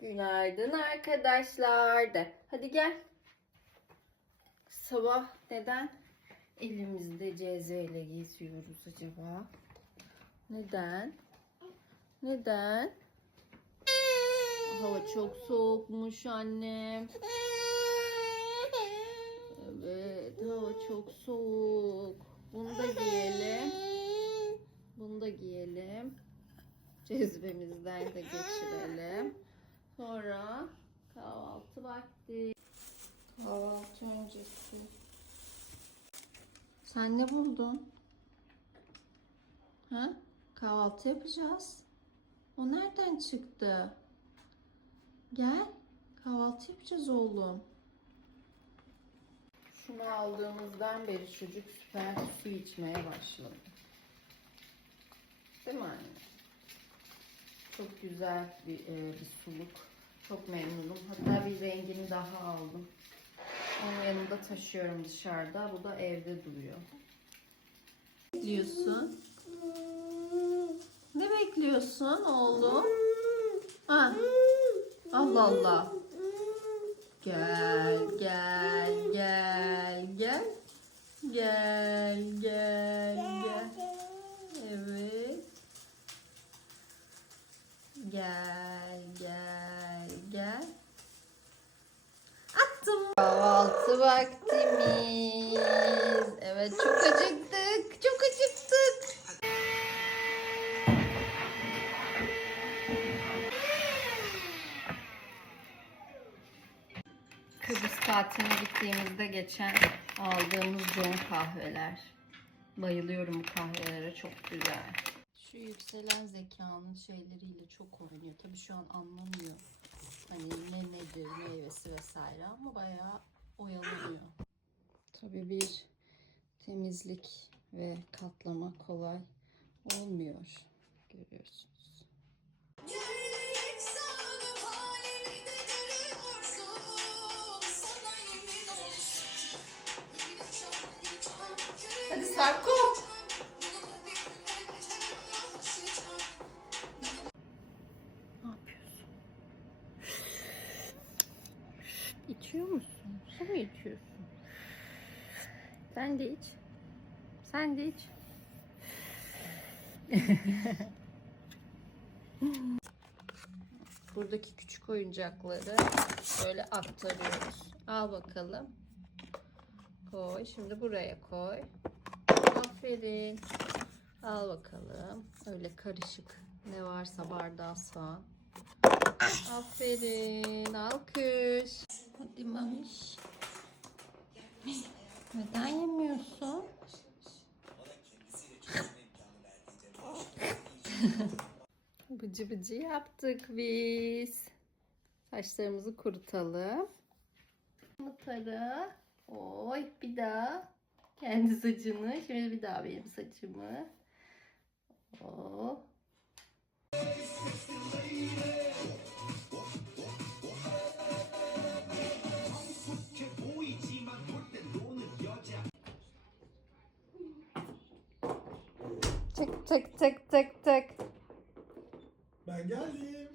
Günaydın arkadaşlar de. Hadi gel. Sabah neden elimizde cezveyle geziyoruz acaba? Neden? Neden? Hava çok soğukmuş annem. Evet, hava çok soğuk. Bunu da giyelim. Bunu da giyelim. Cezvemizden de geçirelim. Sonra kahvaltı vakti. Kahvaltı öncesi. Sen ne buldun? Ha? Kahvaltı yapacağız. O nereden çıktı? Gel. Kahvaltı yapacağız oğlum. Şunu aldığımızdan beri çocuk süper su içmeye başladı. Değil mi anne? Çok güzel bir, e, bir suluk. Çok memnunum. Hatta bir rengini daha aldım. Onun yanında taşıyorum dışarıda. Bu da evde duruyor. Bekliyorsun? Ne bekliyorsun oğlum? Ha. Allah Allah. Gel, gel, gel. Gel, gel, gel. Evet. Gel, gel, gel. Attım. Kahvaltı vaktimiz. Evet, çok acıktık. Çok acıktık. Kıbrıs tatiline gittiğimizde geçen aldığımız John kahveler. Bayılıyorum bu kahvelere çok güzel. Şu yükselen zekanın şeyleriyle çok oynuyor. Tabii şu an anlamıyor. Hani ne nedir, meyvesi vesaire ama bayağı oyalanıyor. Tabii bir temizlik ve katlama kolay olmuyor. Görüyorsunuz. İçiyor musun? Su mu içiyorsun? Sen de iç. Sen de iç. Buradaki küçük oyuncakları böyle aktarıyoruz. Al bakalım. Koy. Şimdi buraya koy. Aferin. Al bakalım. Öyle karışık. Ne varsa bardağa soğan. Aferin. Alkış. Hadi mamiş. Neden yemiyorsun? bıcı bıcı yaptık biz. Saçlarımızı kurutalım. Mutarı. Oy bir daha. Kendi saçını. Şimdi bir daha benim saçımı. Oh. Tık tık tık tık tık. Ben geldim.